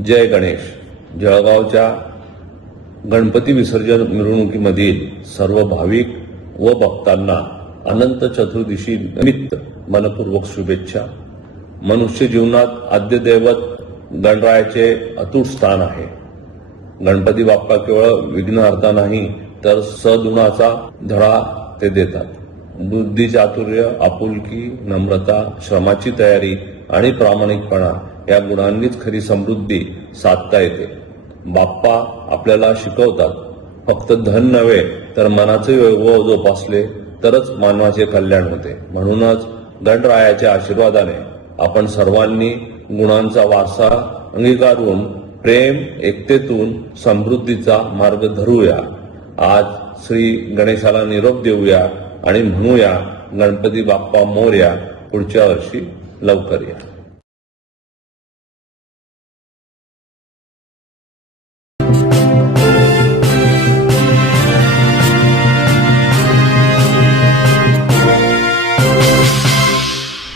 जय गणेश. जळगावच्या गणपती विसर्जन मिरवणुकीमधील सर्व भाविक व भक्तांना अनंत चतुर्दशी निमित्त मनपूर्वक शुभेच्छा. मनुष्य जीवनात आद्यदैवत गणरायाचे अतूट स्थान आहे. गणपती बाप्पा केवळ विघ्नहर्ता नाही तर सदुणाचा धडा ते देतात. बुद्धी चातुर्य आपुलकी नम्रता श्रमाची तयारी आणि प्रामाणिकपणा या गुणांनीच खरी समृद्धी साधता येते. बाप्पा आपल्याला शिकवतात फक्त धन नव्हे तर मनाचे वैभव जोपासले तरच मानवाचे कल्याण होते. म्हणूनच गणरायाच्या आशीर्वादाने आपण सर्वांनी गुणांचा वारसा अंगीकारून प्रेम एकतेतून समृद्धीचा मार्ग धरूया. आज श्री गणेशाला निरोप देऊया आणि म्हणूया गणपती बाप्पा मोर्या पुढच्या वर्षी लवकर या.